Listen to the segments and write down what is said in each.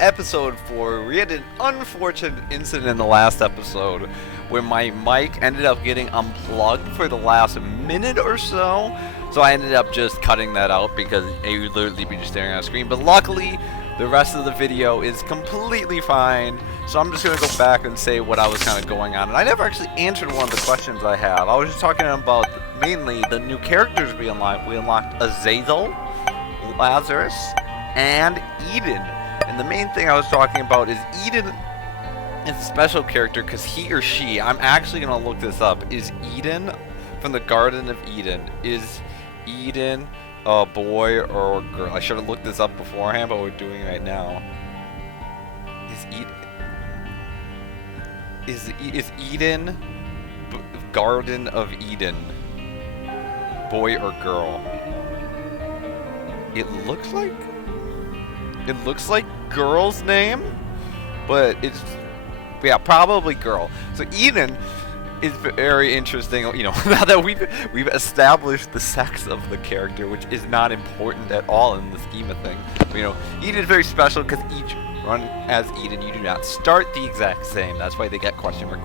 episode 4. We had an unfortunate incident in the last episode where my mic ended up getting unplugged for the last minute or so. So I ended up just cutting that out because I would literally be just staring at a screen. But luckily, the rest of the video is completely fine. So I'm just going to go back and say what I was kind of going on. And I never actually answered one of the questions I had. I was just talking about mainly the new characters we unlocked. We unlocked Azazel, Lazarus, and Eden. And the main thing I was talking about is Eden is a special character because he or she, I'm actually going to look this up, is Eden from the Garden of Eden. Is Eden a boy or a girl? I should have looked this up beforehand, but we're doing it right now. Is Eden Garden of Eden boy or girl? It looks like girl's name, but it's, yeah, probably girl. So Eden is very interesting, you know, now that we've established the sex of the character, which is not important at all in the scheme of things. You know, Eden is very special because each run as Eden, you do not start the exact same. That's why they get question mark,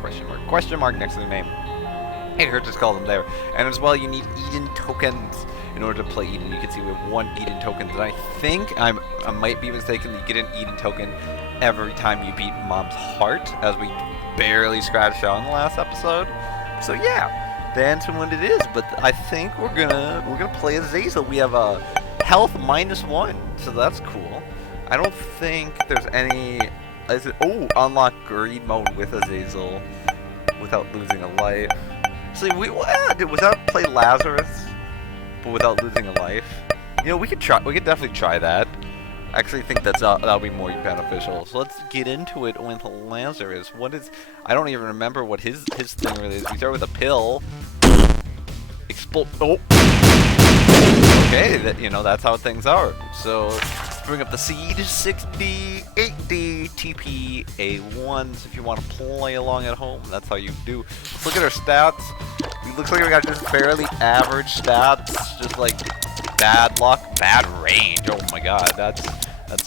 question mark next to their name. I heard just call them there. And as well, you need Eden tokens in order to play Eden. You can see we have 1 Eden token. And I think, I might be mistaken, you get an Eden token every time you beat Mom's heart, as we barely scratched out in the last episode. So yeah, that's what it is. But I think we're gonna play Azazel. We have a health -1, so that's cool. I don't think there's any. Unlock greed mode with Azazel without losing a life. So was that play Lazarus, but without losing a life? You know, we could definitely try that. I actually think that'll be more beneficial. So let's get into it with Lazarus. I don't even remember what his thing really is. We start with a pill. Explode. Oh. Okay, that's how things are. So let's bring up the seed. 6D, 8D, TP, A1s. If you want to play along at home, that's how you do. Let's look at our stats. It looks like we got just fairly average stats, just like bad luck, bad range. Oh my god, that's a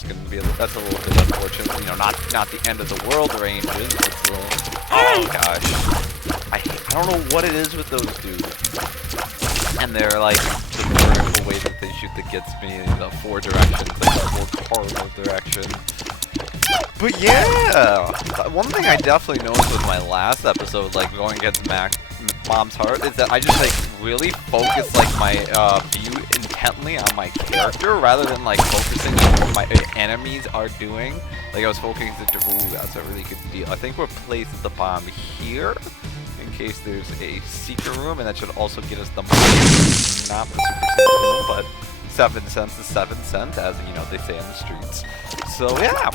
little bit unfortunate. You know, not the end of the world ranges. Oh gosh, I don't know what it is with those dudes. And they're like the vertical way that they shoot that gets me in the 4 directions, like the 4 cardinal directions. But yeah, one thing I definitely noticed with my last episode, like going against Mom's heart, is that I just like really focus like my view intently on my character rather than like focusing on what my enemies are doing. Like I was focusing ooh, that's a really good deal. I think we're placed the bomb here in case there's a secret room, and that should also get us the money. Not the super secret room, but 7 cents is 7 cents, as you know they say in the streets. So yeah.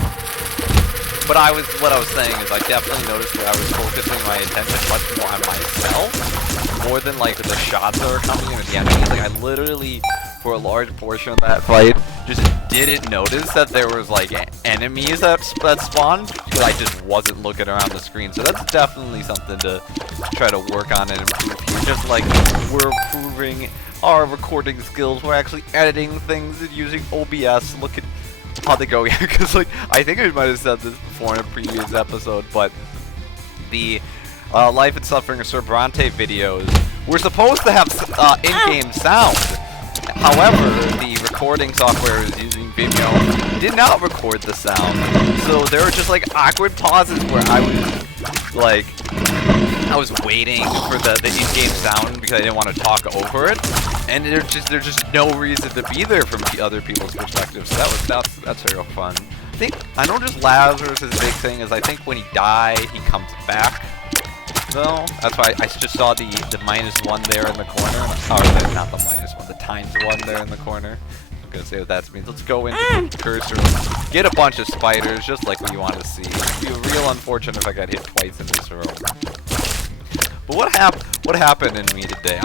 But what I was saying is I definitely noticed that I was focusing my attention much more on myself, more than like the shots that were coming in or the enemies. Like I literally, for a large portion of that fight, just didn't notice that there was like enemies that spawned, because I just wasn't looking around the screen. So that's definitely something to try to work on and improve here. Just like we're improving our recording skills, we're actually editing things using OBS. Look at how they go, yeah, because like I think I might have said this before in a previous episode, but the Life and Suffering of Sir Bronte videos were supposed to have in-game sound. However, the recording software is using Vimeo did not record the sound, so there were just like awkward pauses where I was waiting for the in-game sound because I didn't want to talk over it, and there's just no reason to be there from the other people's perspectives. So that's real fun. I know just Lazarus' big thing is I think when he dies he comes back. Though that's why I just saw the -1 there in the corner, or not the -1, the ×1 there in the corner. I'm gonna say what that means. Let's go into the cursor, get a bunch of spiders, just like we want to see. It'd be real unfortunate if I got hit twice in this room. But what happened in me today?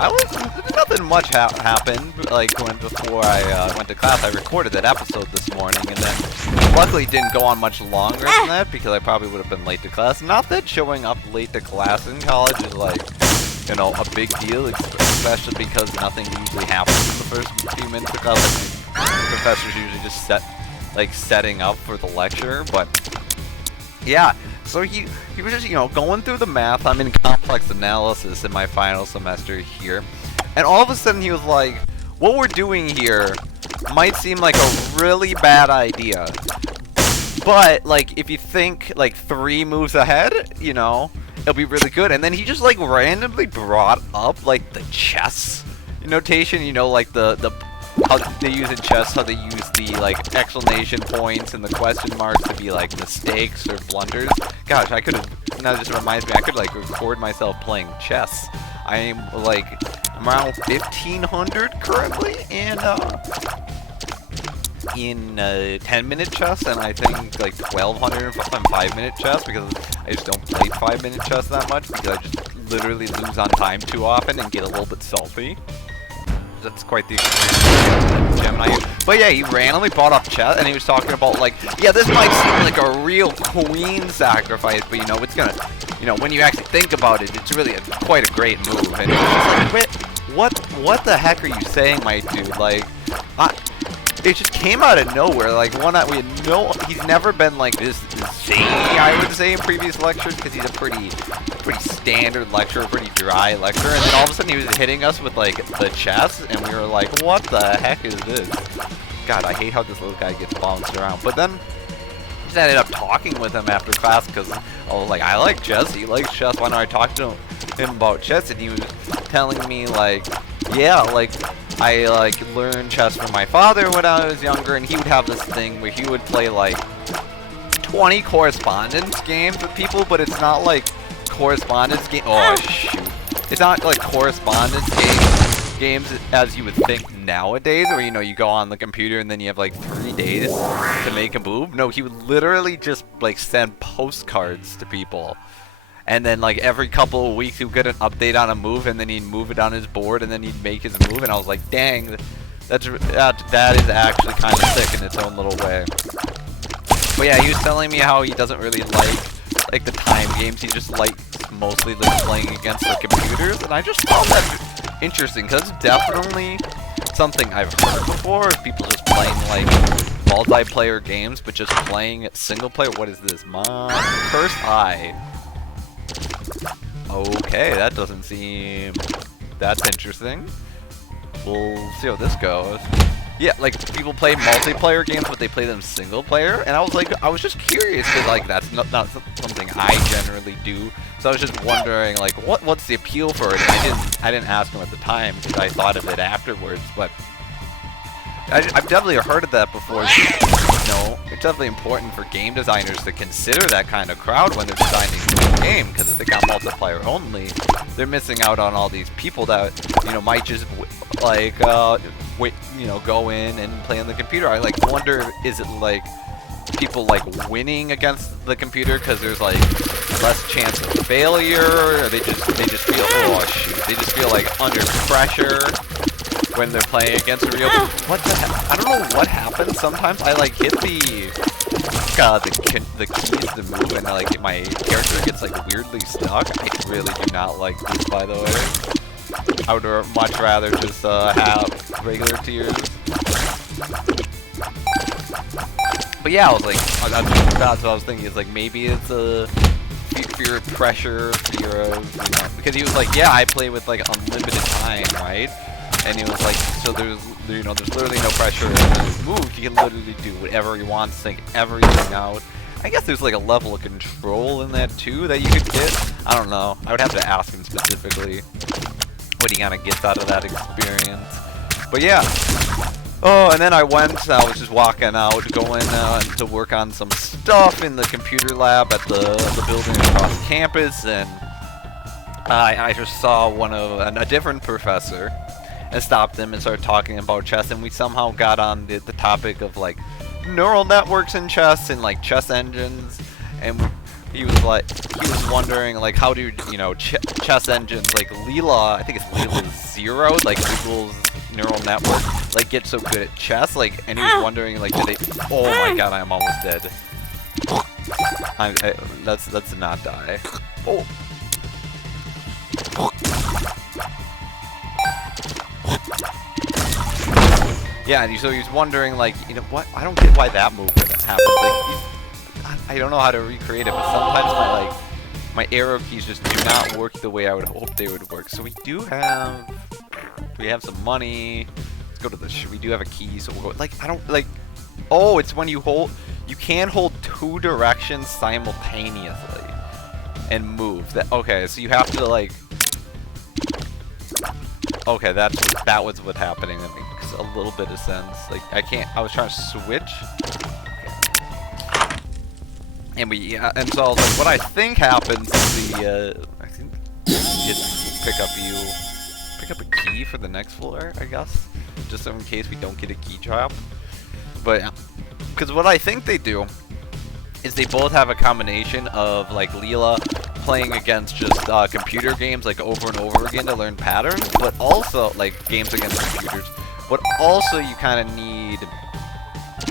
Nothing much happened. Like before I went to class, I recorded that episode this morning, and then luckily it didn't go on much longer than that because I probably would have been late to class. Not that showing up late to class in college is like, you know, a big deal, especially because nothing usually happens in the first few minutes of class. Professors usually just set like setting up for the lecture, but yeah. So he was just, you know, going through the math. I'm in complex analysis in my final semester here, and all of a sudden he was like, what we're doing here might seem like a really bad idea, but like if you think like 3 moves ahead, you know, it'll be really good. And then he just like randomly brought up like the chess notation, you know, like the how they use in chess, how they use the like exclamation points and the question marks to be like mistakes or blunders. Gosh, I could have, now this reminds me, I could like record myself playing chess. I'm like around 1500 currently in 10-minute chess, and I think like 1200 in 5-minute chess, because I just don't play 5-minute chess that much, because I just literally lose on time too often and get a little bit salty. That's quite the experience Gemini. But yeah, he randomly brought up chess, and he was talking about like, yeah, this might seem like a real queen sacrifice, but you know, it's gonna, you know, when you actually think about it, it's really quite a great move. And it's just like, what the heck are you saying, my dude? Like, it just came out of nowhere. Like, we had no, he's never been like this zany, I would say, in previous lectures, because he's a pretty standard lecturer, pretty dry lecturer. And then all of a sudden he was hitting us with like the chess, and we were like, what the heck is this? God, I hate how this little guy gets bounced around. But then I just ended up talking with him after class, because I was like, I like chess, he likes chess, why don't I talk to him about chess? And he was telling me like, yeah, like, I like learned chess from my father when I was younger, and he would have this thing where he would play like 20 correspondence games with people, but it's not like correspondence game. Oh shoot! It's not like correspondence games as you would think nowadays, where you know you go on the computer and then you have like 3 days to make a move. No, he would literally just like send postcards to people. And then, like, every couple of weeks, he would get an update on a move, and then he'd move it on his board, and then he'd make his move, and I was like, dang, that is actually kind of sick in its own little way. But yeah, he was telling me how he doesn't really like the time games. He just likes mostly playing against the computers, and I just found that interesting, because it's definitely something I've heard before, is people just playing, like, multiplayer games, but just playing single player. What is this? My first eye. Okay, that doesn't seem... That's interesting. We'll see how this goes. Yeah, like, people play multiplayer games, but they play them single player, and I was like, I was just curious, because, like, that's not something I generally do, so I was just wondering, like, what's the appeal for it? And I didn't ask him at the time, because I thought of it afterwards, but I've definitely heard of that before. You know, it's definitely important for game designers to consider that kind of crowd when they're designing a game, because if they got multiplayer only, they're missing out on all these people that, you know, might just like you know, go in and play on the computer. I like wonder, is it like people like winning against the computer because there's like less chance of failure, or they just feel, oh shoot, they just feel like under pressure when they're playing against a real... What the heck? I don't know what happens. Sometimes I like hit the keys to move, and like my character gets like weirdly stuck. I really do not like this, by the way. I would much rather just have regular tears. But yeah, I was like, that's what I was thinking. Is like maybe it's a fear of pressure, fear of, you know, because he was like, yeah, I play with like unlimited time, right? And he was like, so there's literally no pressure in this move. He can literally do whatever he wants, think everything out. I guess there's like a level of control in that too that you could get. I don't know. I would have to ask him specifically what he kind of gets out of that experience. But yeah. Oh, and then I was just walking out, going to work on some stuff in the computer lab at the building across campus, and I just saw a different professor, and stopped him and started talking about chess, and we somehow got on the topic of like neural networks in chess and like chess engines, and he was wondering like how do chess engines like Leela, I think it's Leela 0, like Google's neural network, like get so good at chess, like, and he was wondering like, did they? Oh my god, I am almost dead. Let's not die. Oh. Yeah, and so he's wondering, like, you know, what? I don't get why that movement happens. Like, I don't know how to recreate it, but sometimes my arrow keys just do not work the way I would hope they would work. So we have some money. Let's go to the. We do have a key, so we'll go. Like, I don't like. Oh, it's when you can hold 2 directions simultaneously and move. Okay, so you have to like. Okay, that was what happening. That makes a little bit of sense. Like I was trying to switch. And and so like what I think happens is I think you pick up a key for the next floor, I guess, just so in case we don't get a key drop. But because what I think they do is they both have a combination of like Leela playing against just computer games like over and over again to learn patterns, but also like games against computers, but also you kind of need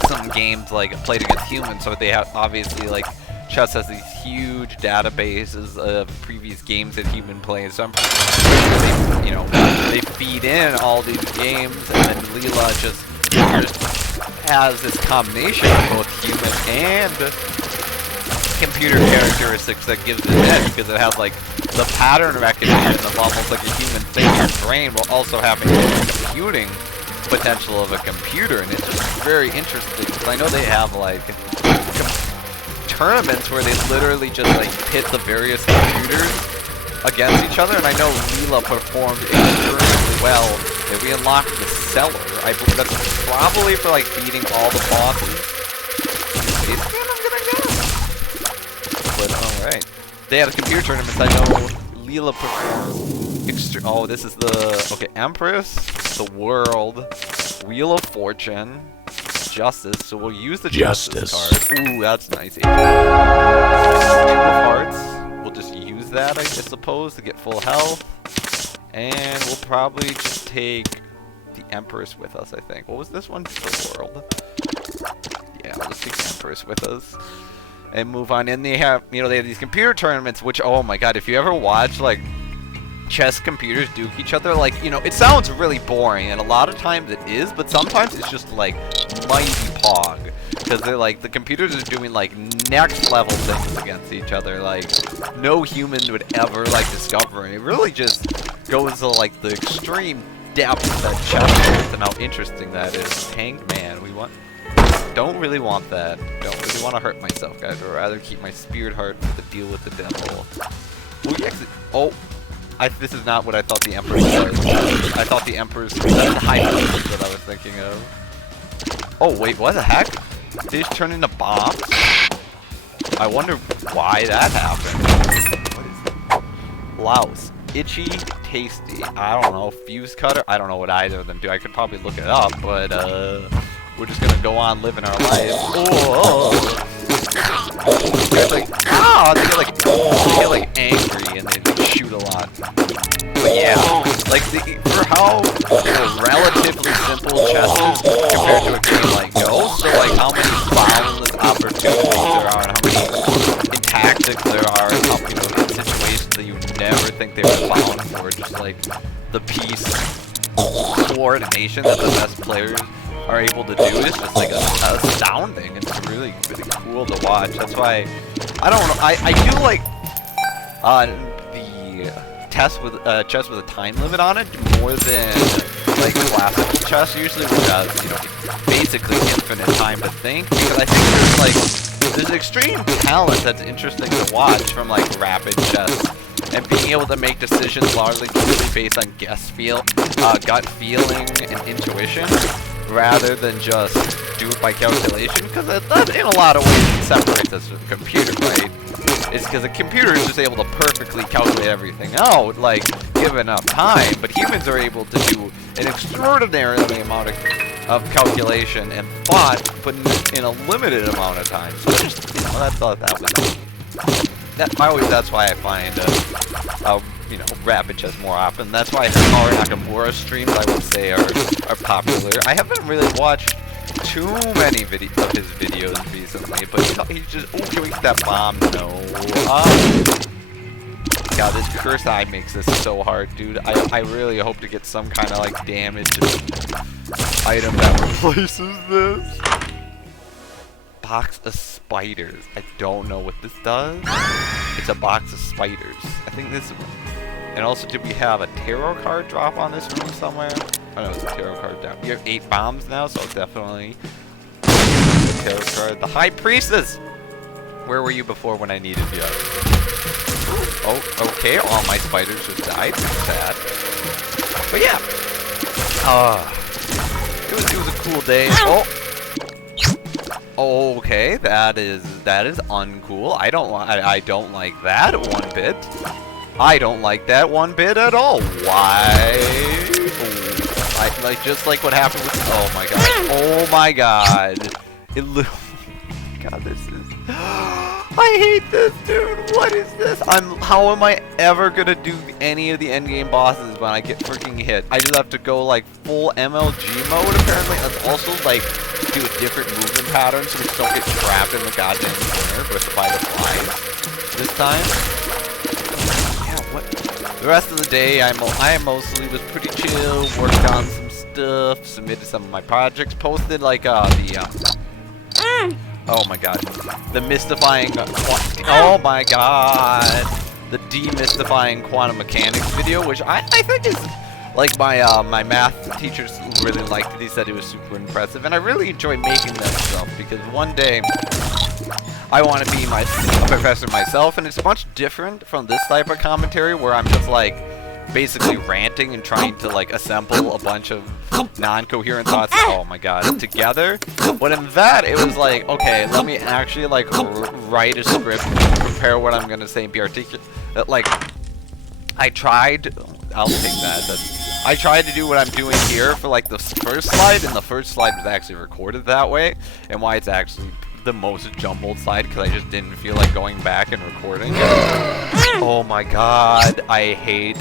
some games like played against humans, so they have obviously like chess has these huge databases of previous games that he's been playing. So I'm pretty sure they feed in all these games, and then Leela just has this combination of both human and computer characteristics that gives it edge, because it has like the pattern recognition of almost like a human thinking brain, while also having the computing potential of a computer. And it's just very interesting because I know they have like tournaments where they literally just like pit the various computers against each other, and I know Leela performed extremely well. And we unlocked the cellar. I believe that's probably for like beating all the bosses. But alright. They had a computer tournament. I know Leela performed oh, this is the okay, Empress, the World, Wheel of Fortune, Justice, so we'll use the Justice card. Ooh, that's nice. Two of Hearts. We'll just use that, I suppose, to get full health. And we'll probably just take the Empress with us, I think. What was this one? The World. Yeah, we'll just take the Empress with us. And move on. And they have, they have these computer tournaments, which, oh my god, if you ever watch, like, chess computers duke each other, like, it sounds really boring, and a lot of times it is, but sometimes it's just, like, mighty pog. Because they're, like, the computers are doing, like, next level things against each other, like, no human would ever, like, discover, and it really just goes to, like, the extreme depth that chess is, and how interesting that is. Hanged man, don't really want that. Don't really want to hurt myself, guys. I'd rather keep my spirit heart to deal with the devil. This is not what I thought the Emperor was. I thought the Emperor's... That's the high priest that I was thinking of. Oh, wait, what the heck? They just turn into bombs? I wonder why that happened. What is it? Louse. Itchy, tasty. I don't know. Fuse cutter? I don't know what either of them do. I could probably look it up, but, we're just gonna go on living our lives. Oh! They get like angry and they shoot a lot. But yeah, like for how relatively simple chess is compared to a game like Go, so like how many boundless opportunities there are, and how many tactics there are, and how in situations that you never think they were bound for, just like the peace coordination that the best players are able to do is just like astounding. It's really, really cool to watch. That's why I don't know. I do like the chess with a time limit on it more than like classical chess usually, which has basically infinite time to think. Because I think there's extreme talent that's interesting to watch from like rapid chess. And being able to make decisions largely based on gut feeling and intuition, rather than just do it by calculation, because that in a lot of ways separates us from the computer, right? It's because a computer is just able to perfectly calculate everything out, like, given enough time, but humans are able to do an extraordinary amount of calculation and thought, but in a limited amount of time. So just, I thought that was... That's why I find, rapid chess more often. That's why Hikaru Nakamura streams, I would say, are popular. I haven't really watched too many of his videos recently, but he's just... Oh, can we get that bomb? No. God, this curse eye makes this so hard, dude. I really hope to get some kind of, like, damage item that replaces this. Box of spiders. I don't know what this does. It's a box of spiders. I think this... And also, did we have a tarot card drop on this room somewhere? Oh no, it's a tarot card down. You have 8 bombs now, so definitely the tarot card. The High Priestess! Where were you before when I needed you? Oh, okay, all my spiders just died. Sad. But yeah. It was a cool day. Oh, okay, that is uncool. I don't like that one bit. I don't like that one bit at all. Why? Just like what happened with. Oh my god. Oh my god. It literally. God, this is. I hate this, dude. What is this? How am I ever gonna do any of the endgame bosses when I get freaking hit? I just have to go like full MLG mode apparently. And also like do a different movement pattern so we don't get trapped in the goddamn corner by the flies this time. The rest of the day, I mostly was pretty chill, worked on some stuff, submitted some of my projects, posted like oh my god, the mystifying, oh my god, the demystifying quantum mechanics video, which I think is, like my math teachers really liked it. He said it was super impressive, and I really enjoy making that stuff because one day I want to be a professor myself, and it's much different from this type of commentary where I'm just like basically ranting and trying to like assemble a bunch of non-coherent thoughts, oh my god, together. But in that, it was like, okay, let me actually like write a script, prepare what I'm gonna say, and be articulate. Like, I tried, I'll take that. I tried to do what I'm doing here for like the first slide, and the first slide was actually recorded that way, and why it's actually the most jumbled slide because I just didn't feel like going back and recording it. Oh my god, I hate.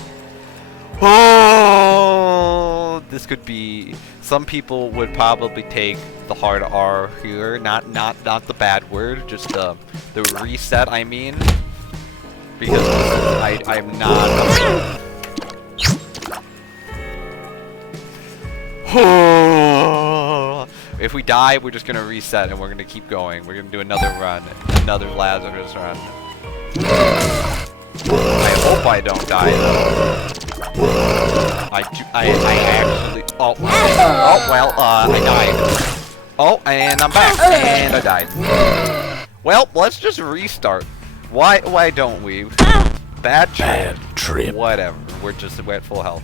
Oh, this could be. Some people would probably take the hard R here, not the bad word, just the reset. I mean, because I'm not. If we die, we're just gonna reset and we're gonna keep going. We're gonna do another run, another Lazarus run. I hope I don't die though. I actually. Oh well. I died. Oh, and I'm back, and I died. Well, let's just restart. Why don't we? Bad trip. Whatever. We're at full health.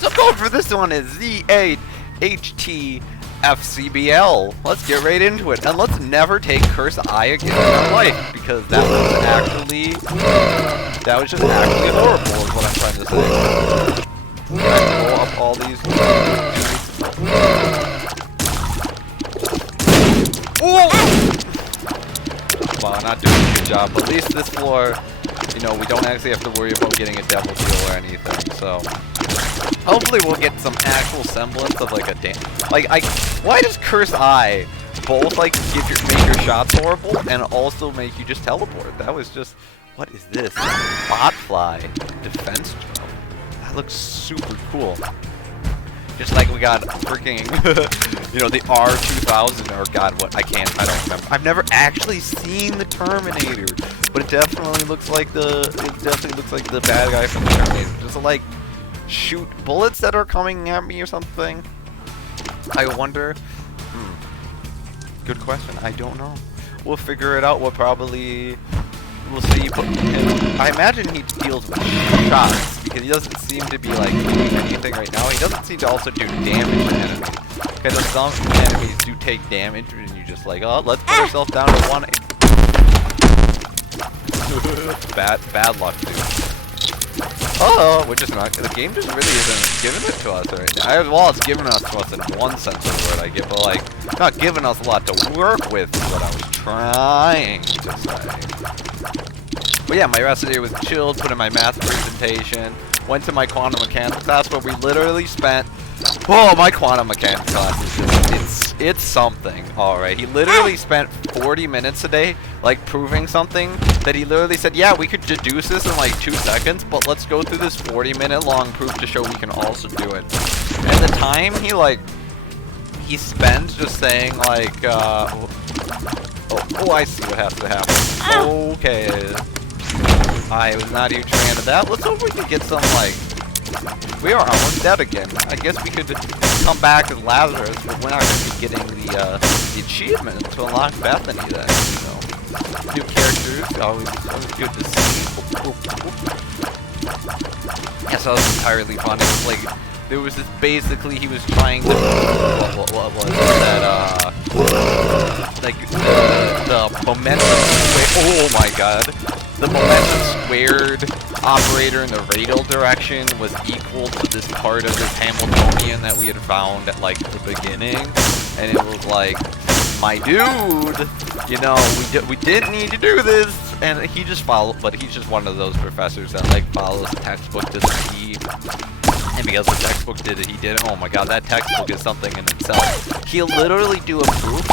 So code for this one is Z8HT. FCBL. Let's get right into it, and let's never take Curse I again in our life, because that was just actually horrible is what I'm trying to say. Can I pull up all these? Well, not doing a good job. At least this floor, you know, we don't actually have to worry about getting a devil deal or anything, so hopefully we'll get some actual semblance of like a why does Curse I both like make your shots horrible and also make you just teleport? That was just, what is this? Botfly defense jump. That looks super cool. Just like we got freaking, you know, the R2000 or god, what, I don't remember. I've never actually seen the Terminator, but it definitely looks like the bad guy from the Terminator. Just like shoot bullets that are coming at me or something. I wonder. Good question. I don't know. We'll figure it out. We'll see. But I imagine he deals with shots because he doesn't seem to be like doing anything right now. He doesn't seem to also do damage to enemies. Because some enemies do take damage, and you just like, oh, let's put ourselves down to 1. Bad luck, dude. Oh, we're just not. The game just really isn't giving it to us right now. Well, it's giving us to us in one sense of the word, I get, but like, not giving us a lot to work with is what I was trying to say. But yeah, my rest of the day was chilled, put in my math presentation, went to my quantum mechanics class where we literally spent. Oh, my quantum mechanics class is just, it's something. Alright, he literally spent 40 minutes a day, like, proving something that he literally said, yeah, we could deduce this in like 2 seconds, but let's go through this 40-minute long proof to show we can also do it. And the time he, like, he spends just saying like, oh, I see what has to happen. Okay. I was not a huge fan of that. Let's hope we can get some, like... We are almost dead again. I guess we could come back as Lazarus, but we're not going to be getting the achievement to unlock Bethany then, you know. New characters, always good to see. Yes, that was entirely fun. It was like... There was this, basically, he was trying to... What was that, like, the momentum... Oh my god. The momentum squared operator in the radial direction was equal to this part of this Hamiltonian that we had found at, like, the beginning. And it was like, my dude, you know, we didn't need to do this. And he just followed, but he's just one of those professors that, like, follows the textbook, doesn't he? And because the textbook did it, he did it. Oh my god, that textbook is something in itself. He'll literally do a proof,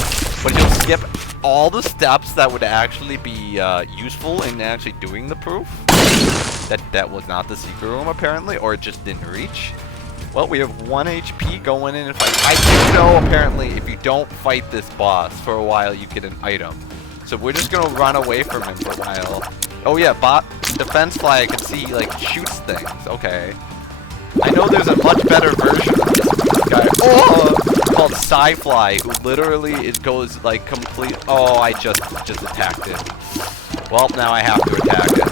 but he'll skip all the steps that would actually be useful in actually doing the proof. That was not the secret room, apparently, or it just didn't reach. Well, we have 1 HP going in and fight. I do know, apparently, if you don't fight this boss for a while, you get an item. So we're just gonna run away from him for a while. Oh yeah, defense fly, I can see he, like, shoots things. Okay. I know there's a much better version of this guy. Oh! Called Sci-Fly, who literally goes like complete. Oh, I just attacked it. Well, now I have to attack it.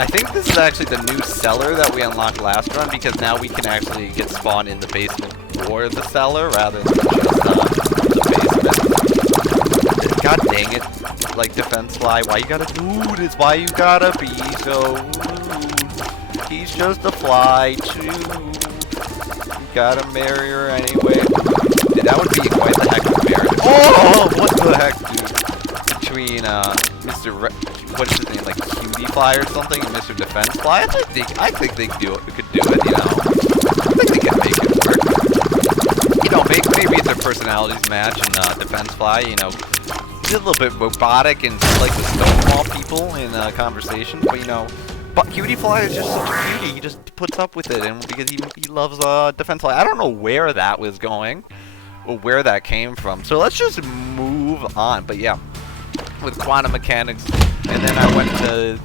I think this is actually the new cellar that we unlocked last run, because now we can actually get spawned in the basement or the cellar rather than just the basement. God dang it. Like, defense fly, why you gotta do this? Why you gotta be so rude? He's just a fly, too. You gotta marry her anyway. Dude, that would be quite the heck of a marriage. Oh, what the heck, dude? Between, what is his name, like Cutie Fly or something, and Mr. Defense Fly? I think they could do it, you know. I think they can make it work. You know, maybe it's their personalities match, and Defense Fly, you know, a little bit robotic and like the stonewall people in conversation, but you know, but Cutie Fly is just such a cutie. He just puts up with it, and because he loves Defense Fly. I don't know where that was going or where that came from. So let's just move on. But yeah, with quantum mechanics, and then I went to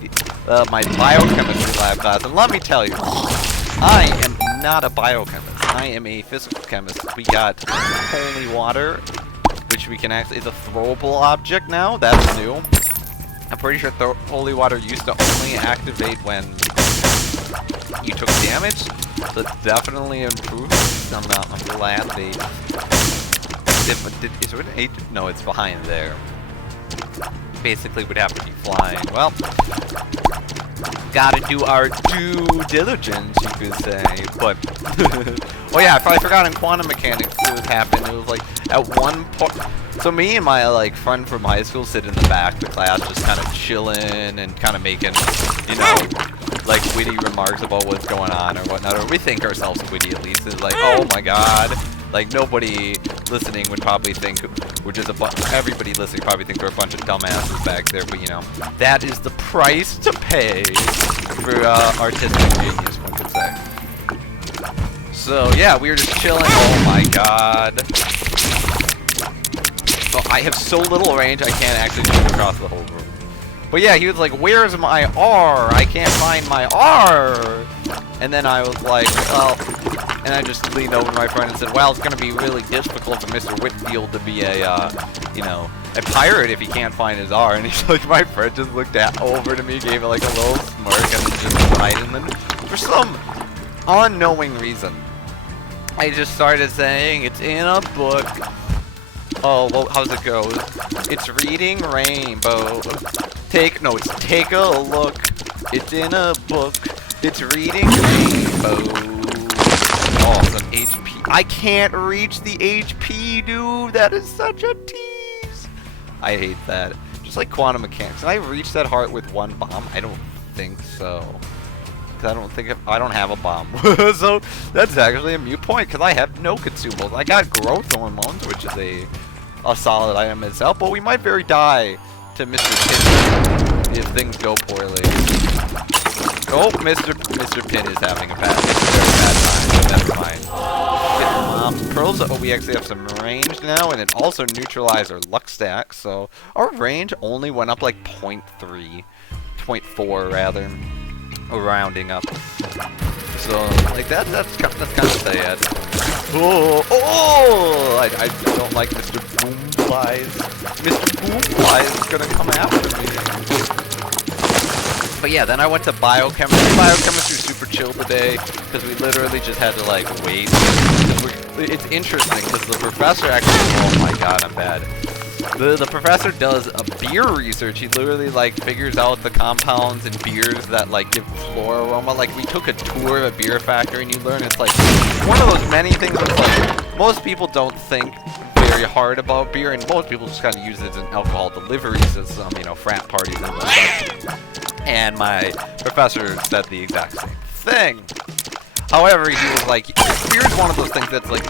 my biochemistry lab class, and let me tell you, I am not a biochemist. I am a physical chemist. We got holy water, which we can actually, is a throwable object now. That's new. I'm pretty sure holy water used to only activate when you took damage. So it's definitely improved. I'm glad they... Is there an 8? No, it's behind there. Basically would have to be flying. Well, gotta do our due diligence, you could say. But, oh yeah, I probably forgot in quantum mechanics it happened. It was like, at one point... So me and my like friend from high school sit in the back of the class just kind of chilling and kind of making, you know, like witty remarks about what's going on or whatnot. Or we think ourselves witty at least. It's like, oh my god. Like nobody listening would probably think we're just everybody listening probably thinks we're a bunch of dumbasses back there. But you know, that is the price to pay for artistic genius, one could say. So yeah, we were just chilling. Oh my god. So I have so little range, I can't actually shoot across the whole room. But yeah, he was like, where's my R? I can't find my R! And then I was like, well... And I just leaned over to my friend and said, well, it's going to be really difficult for Mr. Whitfield to be a, you know, a pirate if he can't find his R. And he's like, my friend just looked over to me, gave it like a little smirk, and then just sighed. And then, for some unknowing reason, I just started saying, it's in a book. Oh, well, how's it go? It's reading rainbow. Take a look. It's in a book. It's reading rainbow. Oh, some HP. I can't reach the HP, dude. That is such a tease. I hate that. Just like quantum mechanics. Can I reach that heart with one bomb? I don't think so. Because I don't have a bomb. So that's actually a moot point because I have no consumables. I got growth hormones, which is a solid item itself, but we might very die to Mr. Pin if things go poorly. Oh, Mr. Pin is having a bad fine. Pearls, oh, we actually have some range now, and it also neutralized our luck stack, so our range only went up like 0.3, 0.4 rather, rounding up. So, like, that's kind of sad. Oh, I don't like Mr. Boomflies. Mr. Boomflies is gonna come after me. But yeah, then I went to biochemistry. Biochemistry was super chill today, because we literally just had to, like, wait. It's interesting, because the professor actually, oh my god, I'm bad. The professor does a beer research. He literally, like, figures out the compounds in beers that, like, give floral aroma. Like, we took a tour of a beer factory, and you learn it's, like, one of those many things that's, like, most people don't think very hard about beer, and most people just kind of use it as an alcohol delivery system, you know, frat parties and stuff. And my professor said the exact same thing. However, he was like, beer is one of those things that's like,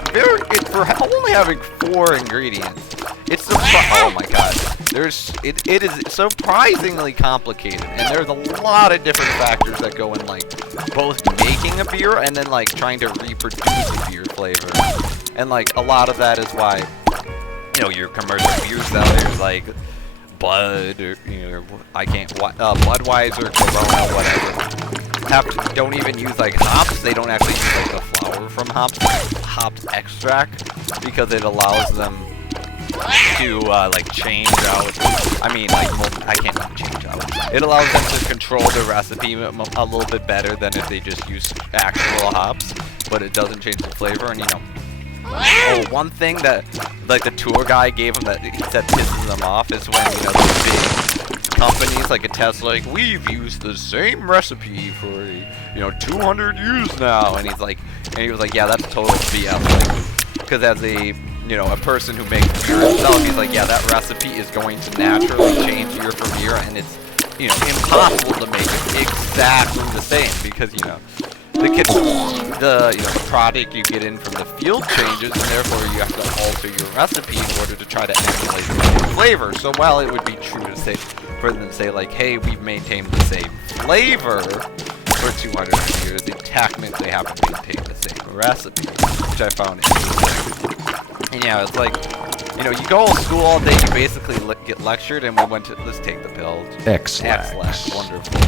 for only having 4 ingredients, it's oh my god, it is surprisingly complicated, and there's a lot of different factors that go in, like, both making a beer and then, like, trying to reproduce a beer flavor. And, like, a lot of that is why, you know, your commercial beer sellers, like, Bud, or, you know, Budweiser, Corona, whatever, don't even use, like, hops. They don't actually use, like, the flour from hops, hops extract, because it allows them to, like, change out. I mean, like, I can't change out. It allows them to control the recipe a little bit better than if they just use actual hops, but it doesn't change the flavor, and, you know. Oh, one thing that, like, the tour guy gave him that pisses them off is when, you know, the big companies like a Tesla, like, we've used the same recipe for, you know, 200 years now, and he was like, yeah, that's total BS, like, because as a, you know, a person who makes beer himself, he's like, yeah, that recipe is going to naturally change year from year, and it's, you know, impossible to make it exactly the same, because, you know, the product you get in from the field changes, and therefore you have to alter your recipe in order to try to emulate the flavor. So while it would be true to say, for them to say, like, hey, we've maintained the same flavor for 200 years, they technically haven't maintained the same recipe, which I found interesting. And yeah, it's like, you know, you go to school all day, you basically get lectured, and we went to, let's take the pill. X-Lax, wonderful.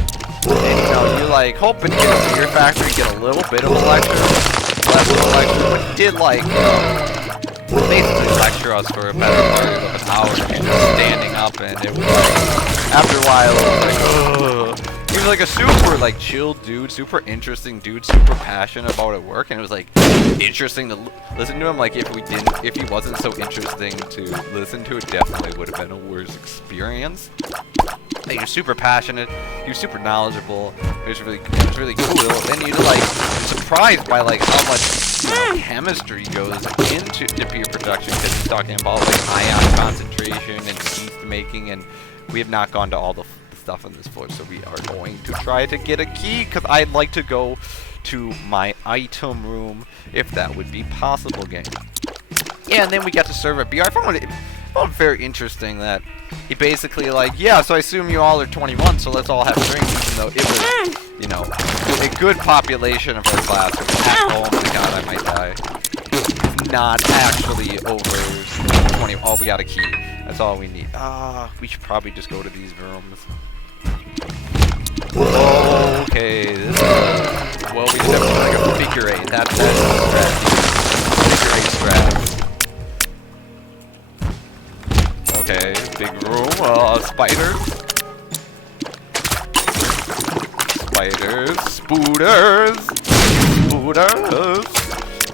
And, you know, you, like, hoping to get a beer factory, get a little bit of a lecture, less of a lecture, but he did, like, basically lecture us for a better part of an hour, and just standing up, and it was, like, after a while, it was like, ugh. He was, like, a super, like, chill dude, super interesting dude, super passionate about at work, and it was, like, interesting to listen to him. Like, if he wasn't so interesting to listen to, it definitely would have been a worse experience. Like, he was super passionate, he was super knowledgeable, it was really cool, and you're, like, surprised by, like, how much, you know, chemistry goes into beer production, because he's talking about, like, ion concentration and yeast making, and we have not gone to all the stuff on this floor, so we are going to try to get a key, because I'd like to go to my item room, if that would be possible, gang. Yeah, and then we got to serve a beer. I found it very interesting that he basically, like, yeah, so I assume you all are 21, so let's all have drinks, even though it was, you know, a good population of our class. Oh my god, I might die. Not actually over 20. Oh, we got a key. That's all we need. We should probably just go to these rooms. Okay, this is, well, we just have to like a figure 8. That's the strategy. Figure 8 strat. Okay, big room. Spiders. Spooters.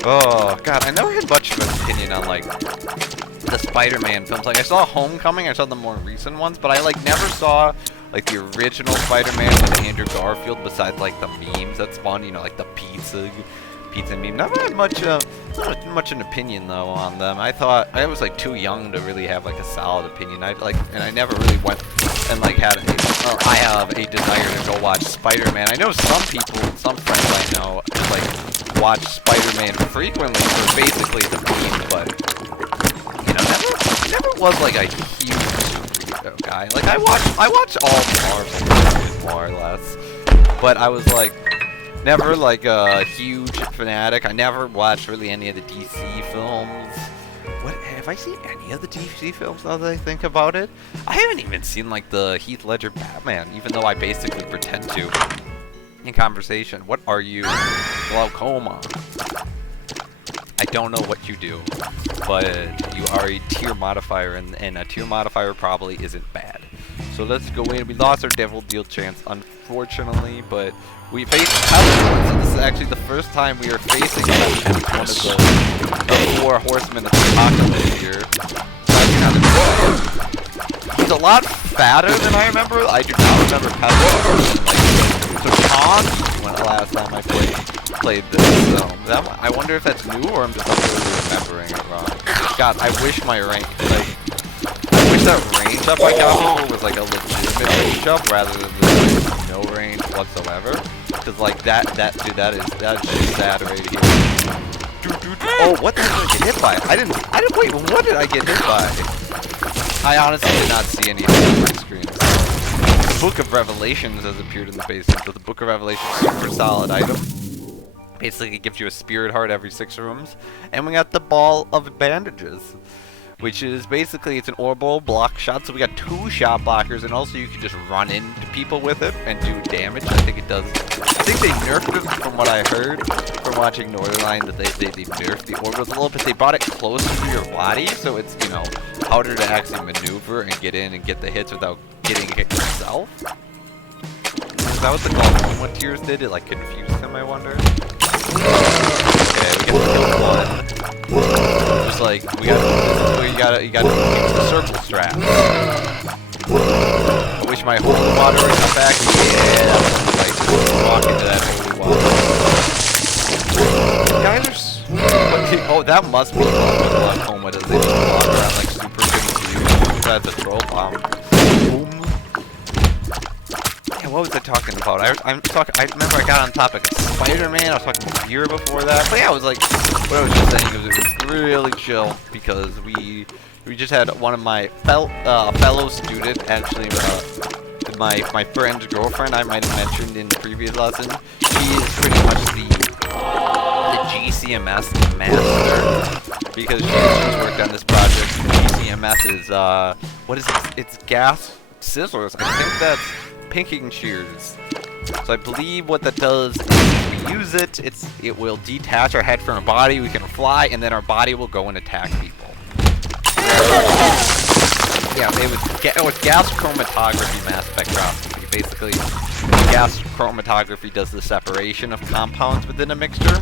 Oh, God, I never had much of an opinion on, like, the Spider-Man films. Like, I saw Homecoming, I saw the more recent ones, but I, like, never saw, like, the original Spider-Man with Andrew Garfield, besides, like, the memes that spawned, you know, like, the pizza meme. Never had much an opinion, though, on them. I thought, I was, like, too young to really have, like, a solid opinion. And I never really went and, like, I have a desire to go watch Spider-Man. I know some people, some friends I know, like, watch Spider-Man frequently for basically the meme, but, you know, never was, like, a huge superhero guy. Like, I watch all Marvel movies, more or less, but I was like, never like a huge fanatic. I never watched really any of the DC films. What have I seen any of the DC films now that I think about it? I haven't even seen like the Heath Ledger Batman, even though I basically pretend to in conversation. What are you? Glaucoma. I don't know what you do, but you are a tier modifier, and a tier modifier probably isn't bad. So let's go in. We lost our Devil Deal chance, unfortunately, but we faced Pestilence, and this is actually the first time we are facing Pestilence, one of the 4 horsemen of the apocalypse here. He's a lot fatter than I remember. I do not remember Pestilence. So Tom went the last time I played this, so I wonder if that's new or I'm just really remembering it wrong. God, I wish my rank, like, I wish that range up I got before was like a legitimate range up rather than just like no range whatsoever. Cause like that is just sad right here. Oh, what the heck did I get hit by? I didn't wait, what did I get hit by? I honestly did not see anything on my screen. The Book of Revelations has appeared in the basement, so the Book of Revelations is a super solid item. Basically, it gives you a spirit heart every 6 rooms. And we got the Ball of Bandages, which is basically, it's an orbital block shot. So we got 2 shot blockers, and also you can just run into people with it and do damage. I think it does. I think they nerfed it from what I heard from watching Northernline, that they nerfed the orbitals a little bit. They brought it closer to your body, so it's, you know, harder to actually maneuver and get in and get the hits without getting hit yourself. Is that what the glaucoma tears did? It like confused them, I wonder. Okay, we got to kill 1. Just like you gotta use the circle strap. I wish my holy water would come back. Yeah, like just walk into that holy water. Guys are oh, that must be what glaucoma does. They just walk around like super big. That's a troll bomb. Boom. What was I talking about? I remember I got on topic of Spider-Man. I was talking about beer before that. But yeah, I was like, what I was just saying is it was really chill because we just had one of my fellow student, actually my friend's girlfriend. I might have mentioned in the previous lesson. She is pretty much the GCMS master because she's worked on this project. GCMS is what is it? It's gas scissors. I think that's pinking shears. So I believe what that does is if we use it, it will detach our head from our body, we can fly, and then our body will go and attack people. Yeah, it was gas chromatography mass spectroscopy. Basically, gas chromatography does the separation of compounds within a mixture,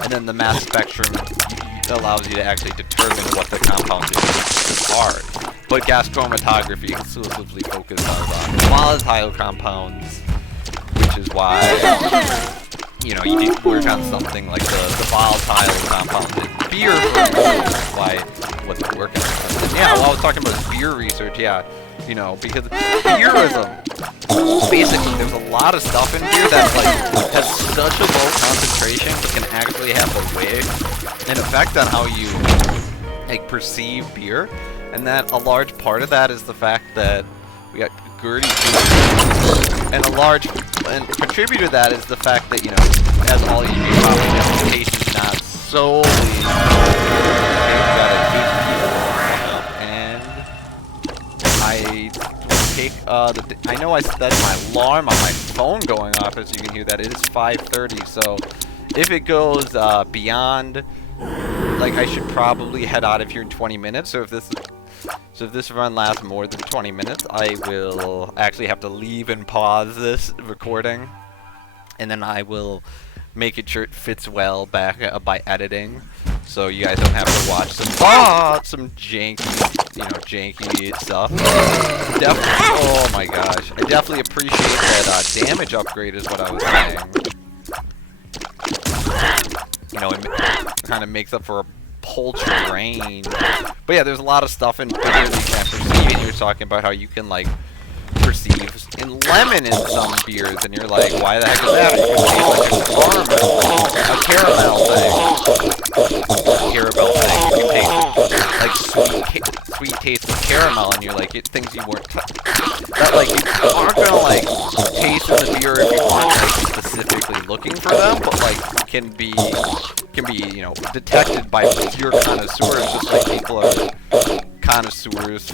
and then the mass spectrum allows you to actually determine what the compounds are. But gas chromatography exclusively focuses on volatile compounds, which is why, you know, you need to work on something like the volatile compounds in beer, which is why what they're working on. And yeah, while I was talking about beer research, yeah, you know, because beerism, basically there's a lot of stuff in beer that like has such a low concentration but can actually have an effect on how you like perceive beer. And that a large part of that is the fact that we got Gertie, and a contributor to that is the fact that, you know, as all you do, applications not solely. And I take I know that's my alarm on my phone going off, as you can hear that. It is 5:30, so if it goes beyond, like, I should probably head out of here in 20 minutes. So if this run lasts more than 20 minutes, I will actually have to leave and pause this recording, and then I will make it sure it fits well back by editing, so you guys don't have to watch some janky stuff. Oh my gosh, I definitely appreciate that damage upgrade is what I was saying. You know, it kind of makes up for a paltry range. But yeah, there's a lot of stuff in beer that you can't perceive, and you're talking about how you can like perceive in lemon in some beers, and you're like, why the heck is that? You can taste like a caramel thing. You can taste like sweet taste of caramel, and you're like, things you weren't that like you aren't gonna like taste in the beer if you weren't like specifically looking for them, but like can be you know, detected by pure connoisseurs, just like people are connoisseurs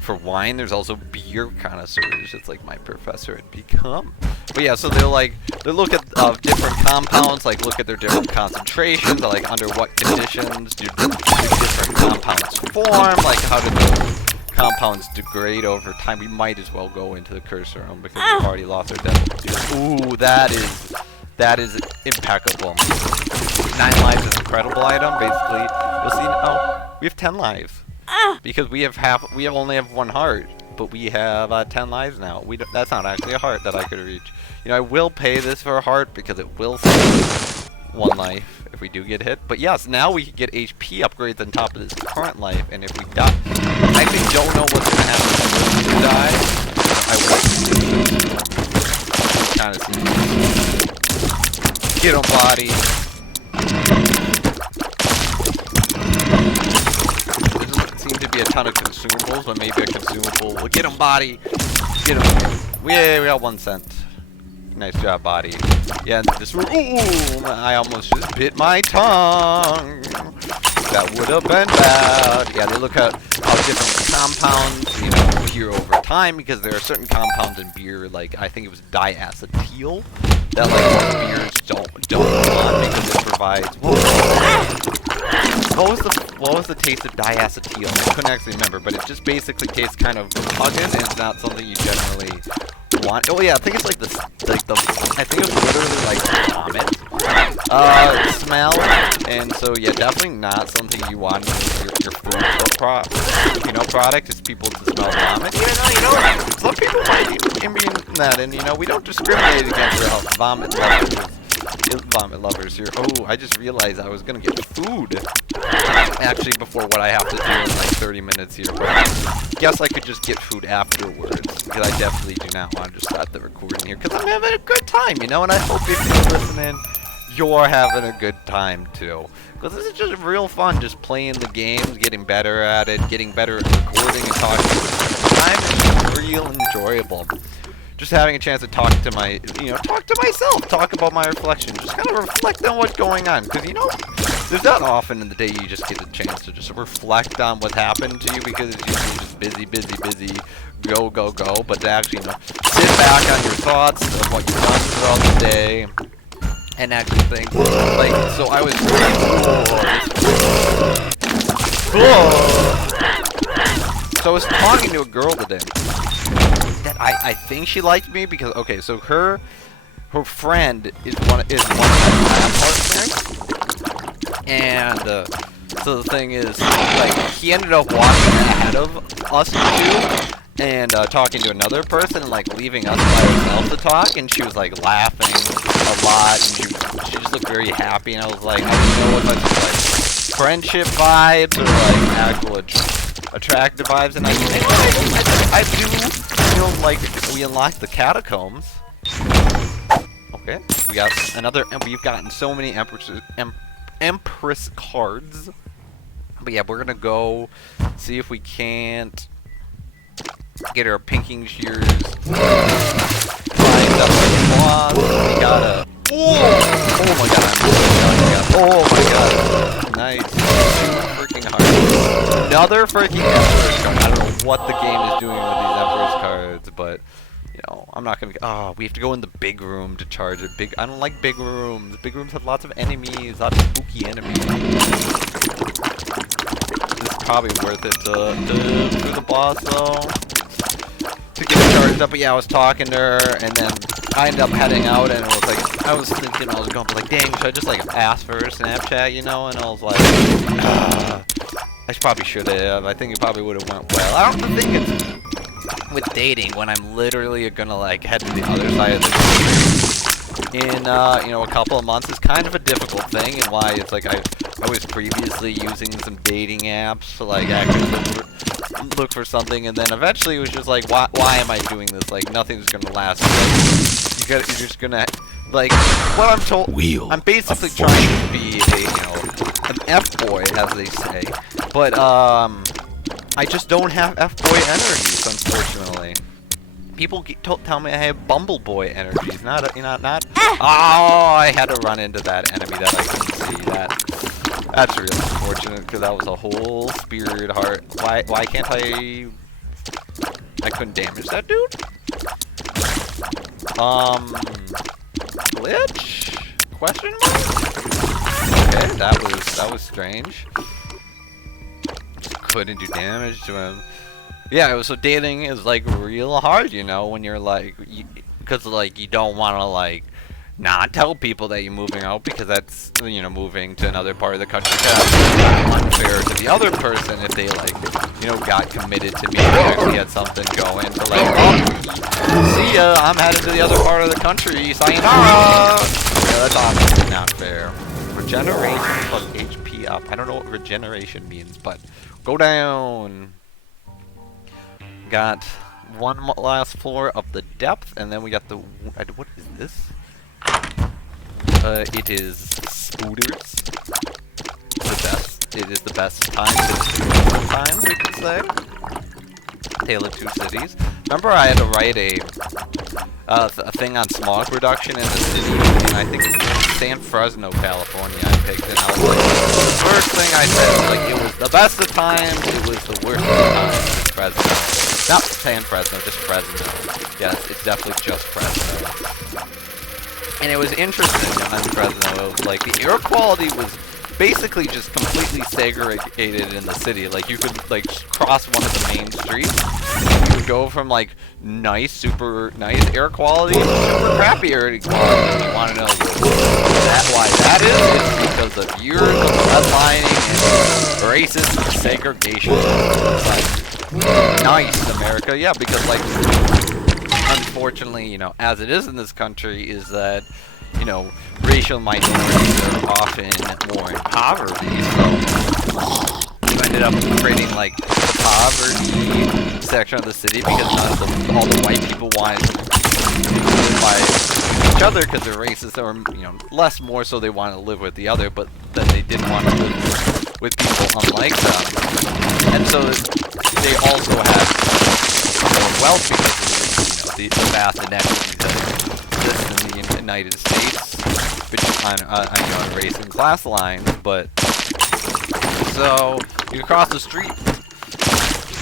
for wine. There's also beer connoisseurs. It's like my professor had become. But yeah, so they'll look at different compounds, like look at their different concentrations, like under what conditions do different compounds form, like how do those compounds degrade over time. We might as well go into the cursor room because we've already lost our devil. Ooh, that is impeccable. 9 lives is an incredible item. Basically, you'll see. Oh, we have 10 lives because we only have 1 heart, but we have 10 lives now. That's not actually a heart that I could reach. You know, I will pay this for a heart because it will save 1 life if we do get hit. But yes, now we can get HP upgrades on top of this current life, and if we die, I actually don't know what's gonna happen if we do die. I will kind of see. Get him, body. There doesn't seem to be a ton of consumables, but maybe a consumable. Well, get him, body. Get him. We got 1 cent. Nice job, body. Yeah, this room. Ooh, I almost just bit my tongue. That would have been bad. Yeah, they look at how different compounds, you know, appear over time, because there are certain compounds in beer, like I think it was diacetyl, that like most beers don't want because it provides. What was the taste of diacetyl? I couldn't actually remember, but it just basically tastes kind of repugnant, and it's not something you generally want. Oh yeah, I think it's like I think it was literally like vomit smell, and so yeah, definitely not something you want in your food product. Is people to smell vomit. You know, some people might be in that, and you know, we don't discriminate against vomit lovers here. Oh, I just realized I was gonna get food actually before what I have to do in like 30 minutes here, but I guess I could just get food afterwards, because I definitely do not want to just start the recording here, because I'm having a good time, you know, and I hope if you're listening, you're having a good time too, because this is just real fun, just playing the games, getting better at it, getting better at recording and talking. I'm real enjoyable. Just having a chance to talk to myself, talk about my reflection, just kind of reflect on what's going on, because you know, there's not often in the day you just get a chance to just reflect on what happened to you, because it's usually just busy, go, but to actually, you know, sit back on your thoughts of what you've done throughout the day, and actually think, like, so I was, so I was talking to a girl today, that I think she liked me, because, okay, so her friend is one of my lab partners, and so the thing is, like, he ended up walking ahead of us two, and talking to another person, and like leaving us by herself to talk, and she was like laughing a lot, and she just looked very happy, and I was like, I don't know if I was like friendship vibes or like actual attractive vibes, and I do feel like we unlocked the catacombs. Okay, we got another, and we've gotten so many Empress cards. But yeah, we're gonna go see if we can't get our pinking shears lined up with the boss. We gotta. Oh my god! Oh my god! Nice. Freaking hard. Another freaking Empress card. I don't know what the game is doing with these Empress cards, but you know, I'm not gonna. Oh, we have to go in the big room to charge it. I don't like big rooms. Big rooms have lots of enemies, lots of spooky enemies. This is probably worth it to do the boss though, to get it charged up. But yeah, I was talking to her, and then I ended up heading out, and it was like, I was thinking, I was going, like, dang, should I just like ask for her Snapchat, you know? And I was like, I probably should have. I think it probably would have went well. I don't think it's with dating when I'm literally gonna like head to the other side of the country in you know, a couple of months is kind of a difficult thing, and why it's like I was previously using some dating apps to like actually look for something, and then eventually it was just like, why am I doing this? Like, nothing's gonna last. Like, you're just gonna, like, what I'm told, I'm basically trying to be a, you know, an F-boy, as they say, but I just don't have F-boy energies, unfortunately. People tell me I have Bumble Boy energies, not. Oh, I had to run into that enemy that I couldn't see. That's really unfortunate because that was a whole spirit heart. Why can't I? I couldn't damage that dude. Glitch? Question mark? Okay, that was strange. Just couldn't do damage to him. Yeah, so dating is like real hard, you know, when you're like, because like you don't want to like not tell people that you're moving out because that's, you know, moving to another part of the country. That's unfair to the other person if they like, you know, got committed to me and actually had something going to like, oh, see ya, I'm headed to the other part of the country, sayonara. Yeah, that's obviously not fair. Regeneration plus HP up. I don't know what regeneration means, but go down. Got one last floor of the depth, and then we got the. What is this? It is scooters. The best. It is the best time. We could say. Tale of Two Cities. Remember, I had to write a thing on smog reduction in the city, and I think it's San Fresno, California. I picked, and I was like, the first thing I said was like, it was the best of times. It was the worst of times. Fresno. Not San Fresno, just Fresno. Yes, it's definitely just Fresno. And it was interesting on Fresno, like the air quality was basically just completely segregated in the city. Like you could like cross one of the main streets, and you would go from like nice, super nice air quality to super crappy air quality. You want to know why that is? It's because of years of redlining and racist segregation. Like, nice, America. Yeah, because like, unfortunately, you know, as it is in this country, is that, you know, racial minorities are often more in poverty. So you ended up creating like the poverty section of the city because all the white people wanted to live by each other because they're racist, or you know, less more so they wanted to live with the other, but then they didn't want to live with people unlike them, and so they also have more wealth because of the vast inequities that exist in the United States on race and class lines. But so you could cross the street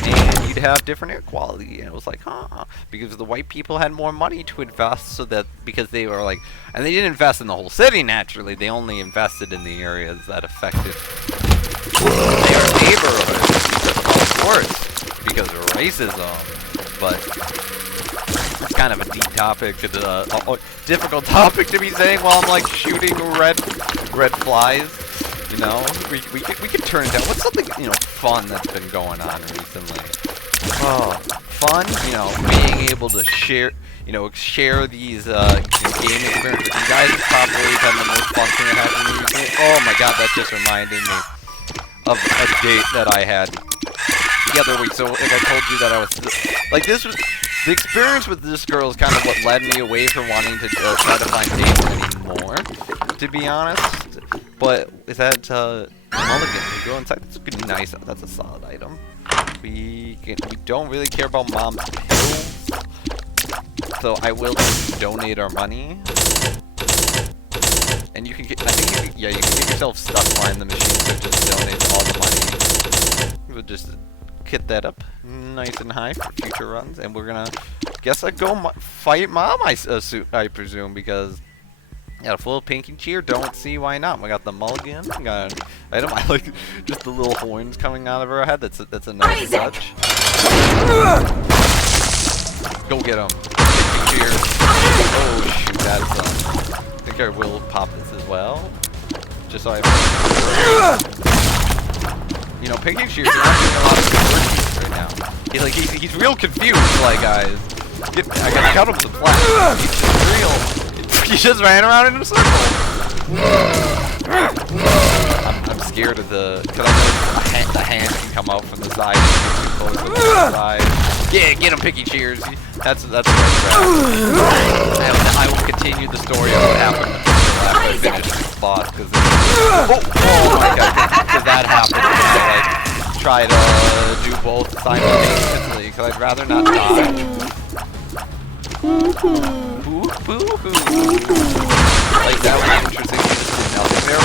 and you'd have different air quality, and it was like, huh, because the white people had more money to invest, so that because they were like, and they didn't invest in the whole city naturally, they only invested in the areas that affected their neighborhoods, of course, because of racism. But it's kind of a deep topic, a difficult topic to be saying while I'm like shooting red flies. You know, we could turn it down. What's something, you know, fun that's been going on recently? Oh, fun, you know, being able to share these game experiences. You guys have probably had the most fun thing that happened to me recently. Oh my god, that just reminded me of a date that I had the other week. So, like I told you that I was, like, this was, the experience with this girl is kind of what led me away from wanting to try to find dates anymore, to be honest. But is that mulligan? We go inside. That's a good, nice. That's a solid item. We don't really care about mom's pills, so I will just donate our money. And you can get, I think you can get yourself stuck behind the machine, so just donate all the money. We'll just kit that up nice and high for future runs, and we're gonna go fight mom, I presume, because got a full pinky cheer. Don't see why not. We got the mulligan. We got an item. I like just the little horns coming out of her head. That's a nice touch. Go get him. Pinky cheer. Oh shoot, that's I think I will pop this as well, just so I. You know, pinky cheers are not doing a lot of good work right now. He's real confused. Like, guys, I gotta cut him some slack. He's just real. He just ran around in a circle. I'm scared of because I know the hand can come out from the side. Close to the side. Yeah, get him, Picky Cheers. That's the right track. I will continue the story of what happened after I finished this boss, because oh my god, because that happened. I try to do both simultaneously, because I'd rather not die. Boo boo hoo. Like that was interesting. Nothing there.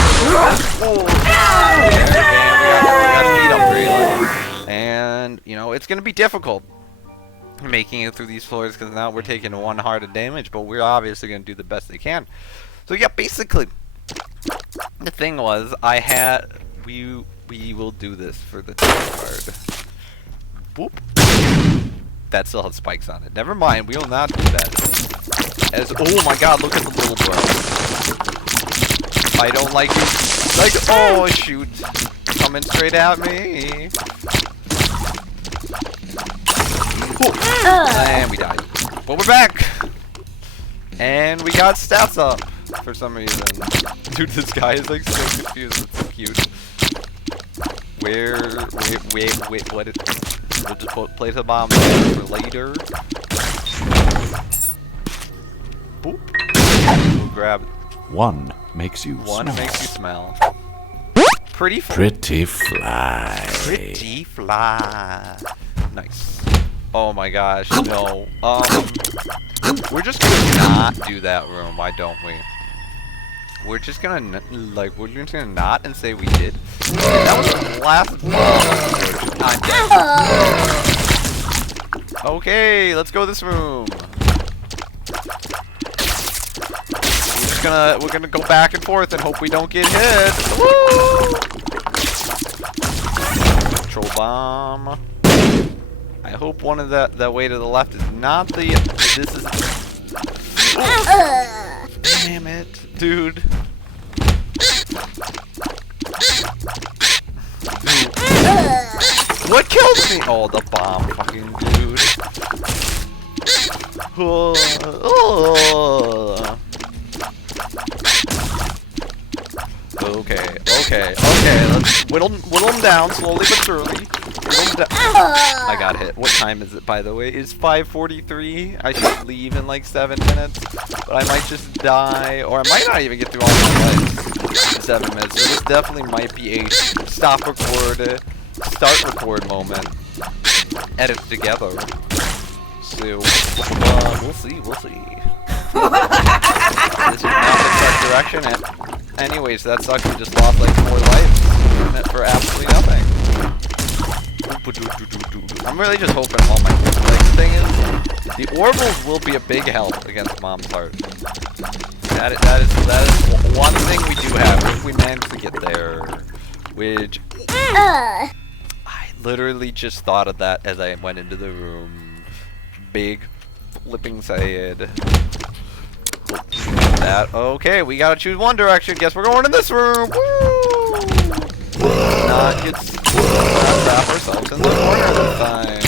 Oh, and we got speed upgrade. And you know it's gonna be difficult making it through these floors because now we're taking 1 heart of damage, but we're obviously gonna do the best they can. So yeah, basically, the thing was we will do this for the card. Boop. That still has spikes on it. Never mind, we will not do that. Oh my god, look at the little bro. I don't like you. Like, oh shoot. Coming straight at me. And we died. But we're back! And we got stats up for some reason. Dude, this guy is like so confused. It's so cute. Wait, what is... We'll just place a bomb for later. Boop. We'll grab it. One makes you smell. Pretty fly. Pretty fly. Nice. Oh my gosh, no. We're just gonna not do that room, why don't we? We're just gonna, we're just gonna not and say we did. That was the last bomb. Okay, let's go this room. We're gonna go back and forth and hope we don't get hit. Woo! Control bomb. I hope one of that way to the left is not the. This is. Damn it, dude. What killed me? Oh, the bomb, fucking dude. Okay. Let's whittle them down slowly but surely. I got hit. What time is it, by the way? It's 5:43. I should leave in like 7 minutes, but I might just die, or I might not even get through all my life in 7 minutes. So this definitely might be a stop record, start record moment. Edit together. So we'll see. This is not the correct direction. Anyways, that sucks. We just lost like 4 lives for absolutely nothing. I'm really just hoping all my thing is the orbals will be a big help against Mom's Heart. That is one thing we do have if we manage to get there. Which I literally just thought of that as I went into the room. Big flipping Sayed. That okay, we gotta choose one direction. Guess we're going in this room. Woo! Not trap ourselves in the corner this time.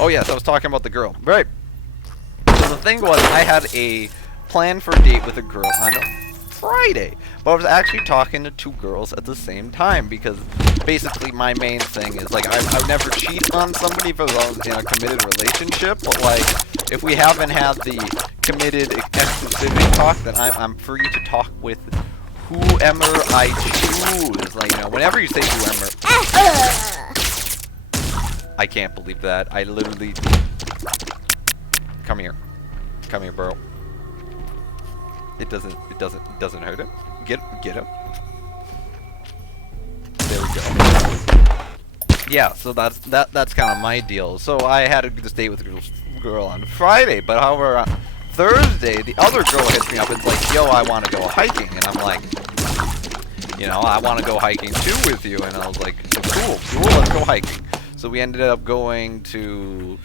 Oh yes, I was talking about the girl. Right. So the thing was, I had a plan for a date with a girl on Friday, but I was actually talking to 2 girls at the same time because basically my main thing is like I would never cheat on somebody if I was in a committed relationship, but like if we haven't had the committed exclusivity talk, then I'm free to talk with whoever I choose. Like, you know, whenever you say whoever, I can't believe that. I literally come here, bro. It doesn't hurt him. Get him. There we go. Yeah, so that's kind of my deal. So I had this date with a girl on Friday, but however on Thursday the other girl hits me up and is like, yo, I want to go hiking, and I'm like, you know, I want to go hiking too with you, and I was like, cool, let's go hiking. So we ended up going to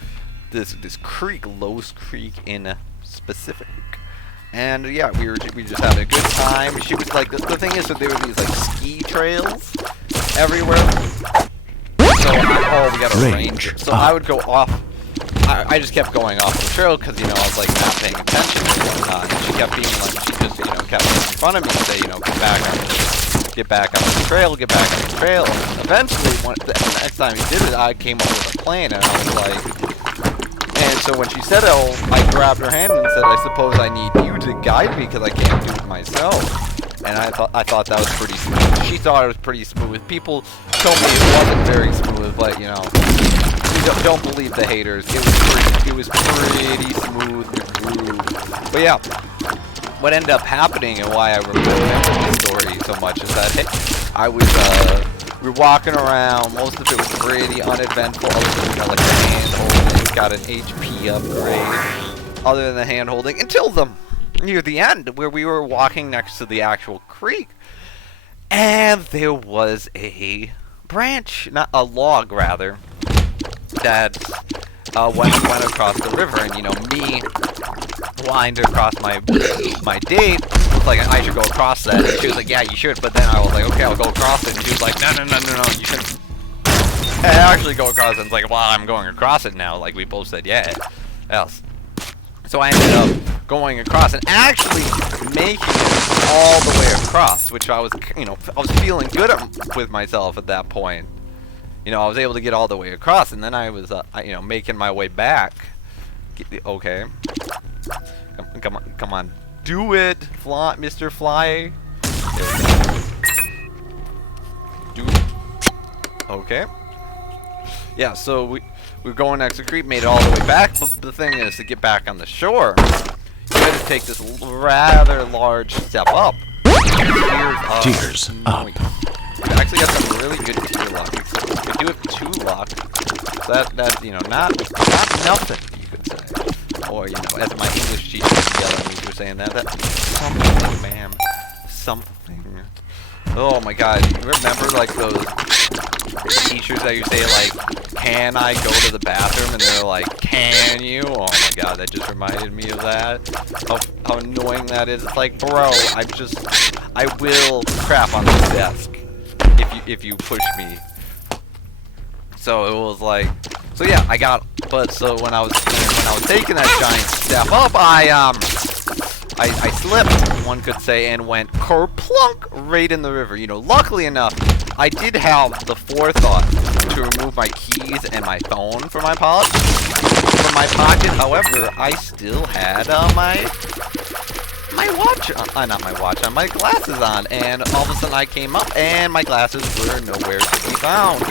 this creek, Lowe's Creek in specific. And yeah, we just had a good time. She was like, the thing is that there were these like ski trails everywhere. So we got a range. So I would go off. I just kept going off the trail because, you know, I was like not paying attention and whatnot. And she kept being like, she just, you know, kept in front of me and say, you know, get back on the trail. And eventually, the next time he did it, I came up with a plan, and I was like, and so when she said, oh, I grabbed her hand and said, I suppose I need you to guide me because I can't do it myself. and I thought that was pretty smooth. She thought it was pretty smooth. People told me it wasn't very smooth, but you know, don't believe the haters. It was pretty smooth to groove. But yeah, what ended up happening and why I remember this story so much is that we were walking around. Most of it was pretty uneventful. Other than, you know, like the hand holding, got an HP upgrade. Other than the hand holding, until near the end, where we were walking next to the actual creek, and there was a branch, not a log rather, that went across the river, and you know, me wanting to cross my date was like, I should go across that, and she was like, yeah, you should, but then I was like, okay, I'll go across it, and she was like, no, you shouldn't actually go across it. And it's like, well, I'm going across it now, like we both said, yeah, else. So I ended up going across and actually making it all the way across, which I was, you know, I was feeling good with myself at that point. You know, I was able to get all the way across, and then I was, you know, making my way back. Okay. Come on. Do it, Mr. Fly. Do it. Okay. Yeah, so we're going next to the creek, made it all the way back, but the thing is, to get back on the shore, you had to take this rather large step up. Tears up. You actually got some really good tear luck. You do have 2 luck. So that you know, not nothing, you could say. Or, you know, as my English teacher was yelling at me for saying that something, ma'am. Something. Oh my god, you remember like those teachers that you say like, can I go to the bathroom? And they're like, can you? Oh my god, that just reminded me of that. How annoying that is. It's like, bro, I will crap on this desk if you push me. So it was like, so yeah, so when I was taking that giant step up, I slipped, one could say, and went kerplunk right in the river. You know, luckily enough, I did have the forethought to remove my keys and my phone from my pocket. However, I still had my glasses on, and all of a sudden I came up, and my glasses were nowhere to be found.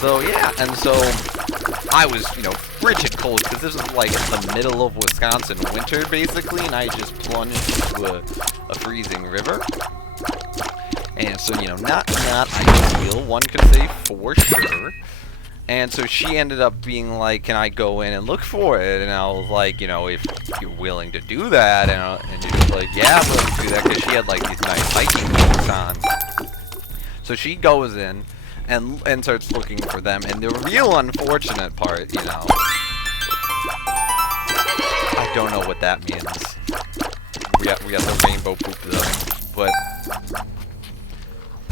So yeah, and so I was, you know, frigid cold, because this was like the middle of Wisconsin winter, basically, and I just plunged into a freezing river. And so, you know, not ideal, one could say, for sure. And so she ended up being like, can I go in and look for it? And I was like, you know, if you're willing to do that. And she was like, yeah, I'm willing to do that, because she had like these nice hiking boots on. So she goes in and starts looking for them. And the real unfortunate part, you know, I don't know what that means. We got the rainbow poop though, but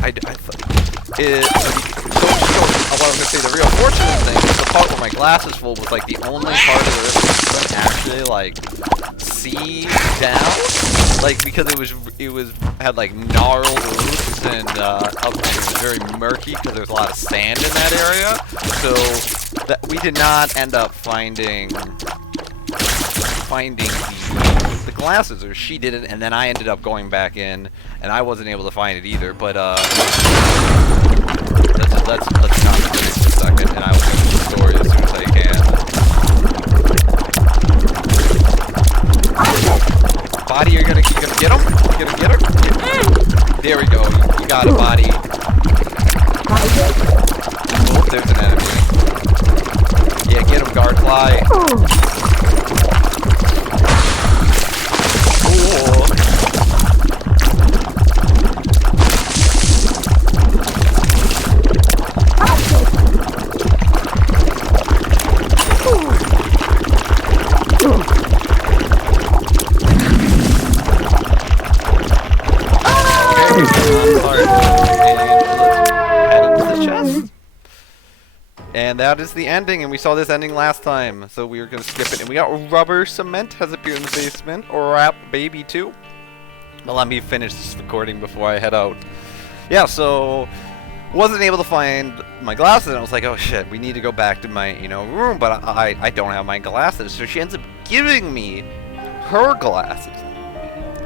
I thought it. What I was gonna say, the real fortunate thing is the part where my glasses full was like the only part of the river you couldn't actually like see down, like because it had like gnarled roots and it was very murky because there's a lot of sand in that area. So that we did not end up finding the glasses, or she didn't, and then I ended up going back in, and I wasn't able to find it either. But let's concentrate for a second, and I will finish the story as soon as I can. Body, you're gonna get him? You gonna get her? There we go. You got it, Body. Oh, there's an enemy. Yeah, get him, Guardfly. And that is the ending, and we saw this ending last time, so we were going to skip it. And we got Rubber Cement has appeared in the basement, or Rap Baby 2. But let me finish this recording before I head out. Yeah, so wasn't able to find my glasses, and I was like, oh shit, we need to go back to my, you know, room, but I don't have my glasses. So she ends up giving me her glasses.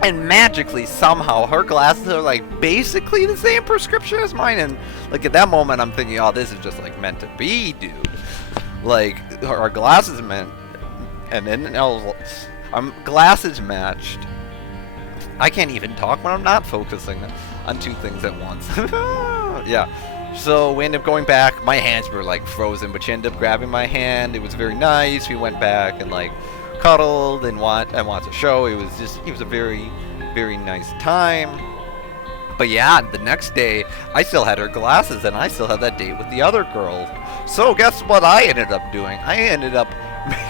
And magically, somehow, her glasses are like basically the same prescription as mine. And like at that moment, I'm thinking, oh, this is just like meant to be, dude. Like our glasses meant, and then glasses matched. I can't even talk when I'm not focusing on two things at once. Yeah. So we ended up going back. My hands were like frozen, but she ended up grabbing my hand. It was very nice. We went back and like cuddled and watched a show. It was a very, very nice time. But yeah, the next day I still had her glasses and I still had that date with the other girl. So guess what I ended up doing? I ended up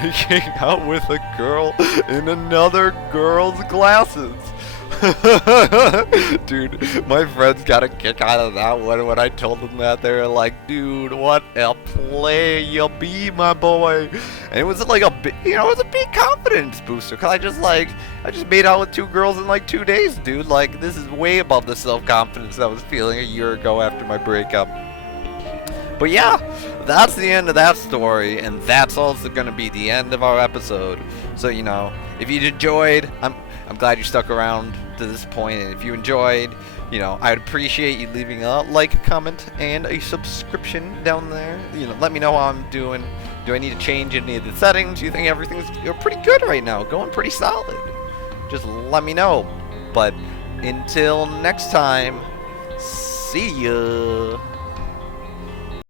making out with a girl in another girl's glasses. Dude, my friends got a kick out of that one when I told them that. They were like, dude, what a play you be, my boy. And it was like a big, it was a big confidence booster, because I just made out with two girls in like 2 days, dude. Like, this is way above the self-confidence I was feeling a year ago after my breakup. But yeah, that's the end of that story, and that's also going to be the end of our episode. So, if you enjoyed, I'm glad you stuck around to this point, and if you enjoyed, I'd appreciate you leaving a like, comment, and a subscription down there. Let me know how I'm doing. Do I need to change any of the settings? Do you think everything's pretty good right now? Going pretty solid? Just let me know. But until next time, see ya.